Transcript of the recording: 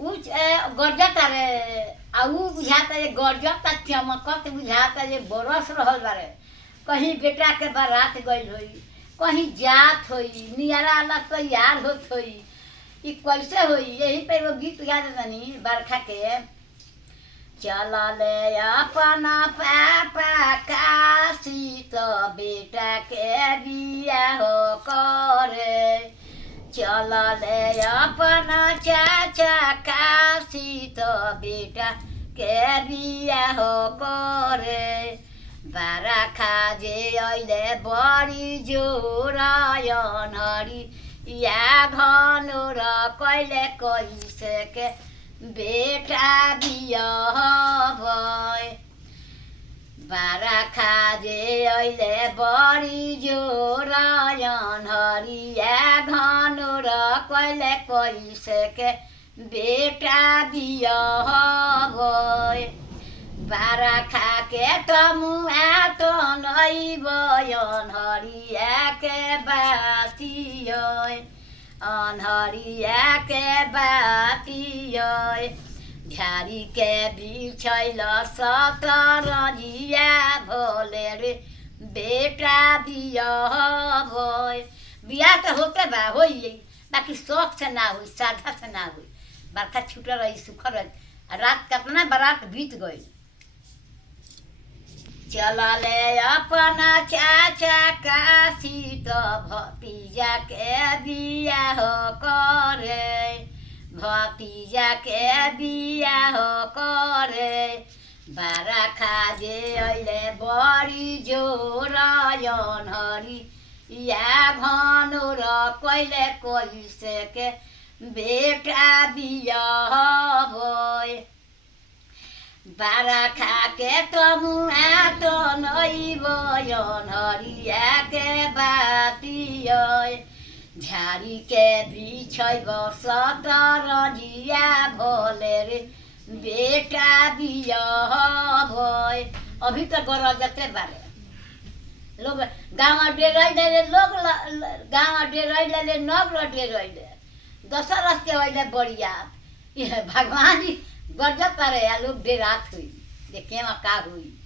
गरजता रे आ ऊ बुझाता जे गरजता चमकत बुझाता जे बरस रहल बारे। कहीं बेटा के बारात गइल होई, कहीं जात होई, नियारा वाला तैयार होत होई। ई कैसे होई? यही पे वो गीत गा देतनी बरखा के। चलले अपना पापा काशी तो बेटा के बिया हो करे। चलले अपना चाचा काशी तो बेटा के बिया हो करे। बरखा जे अइले बड़ी जोर अनहरी या घनुर कैले कैसे के बेटा बियाह भय। बरखा जे अइले बड़ी जोर अनहरी या घनुर कैले कैसे के बेटा बियाह भय। बरखा के तमुआ तो नैब अनहरिया के बाती अनहरिया के बाती झाड़ी के बिछैल सतरजिया भोले रे बेटा बियाह भय। बियाह तो होते बा होई, बाकी शौक से ना हुई, साधा से ना हुई। बरखा छूटल रही, सुखल रही। रात कितना बारात बीत गई। चलले अपना चाचा काशी तो भतीजा के बियाह करे। भतीजा के बियाह करे। बरखा जे अइले बड़ी जोर अनहरी या घनुर कैले कैसे के बेटा बियाह भय। बरखा के तमुआ तो नैब अनहरिया के बाती झाड़ी के बिछैब सतरजिया भोले रे बेटा बियाह भय। अभी तो गरजते बारे लोग गाँव डेराइले, लोग गाँव डेराइले, नगर डेराइले, दशरथ के अइले बरियात। भगवान जी गरजत रे आ लोग डेरात हुई। देखे में का हुई।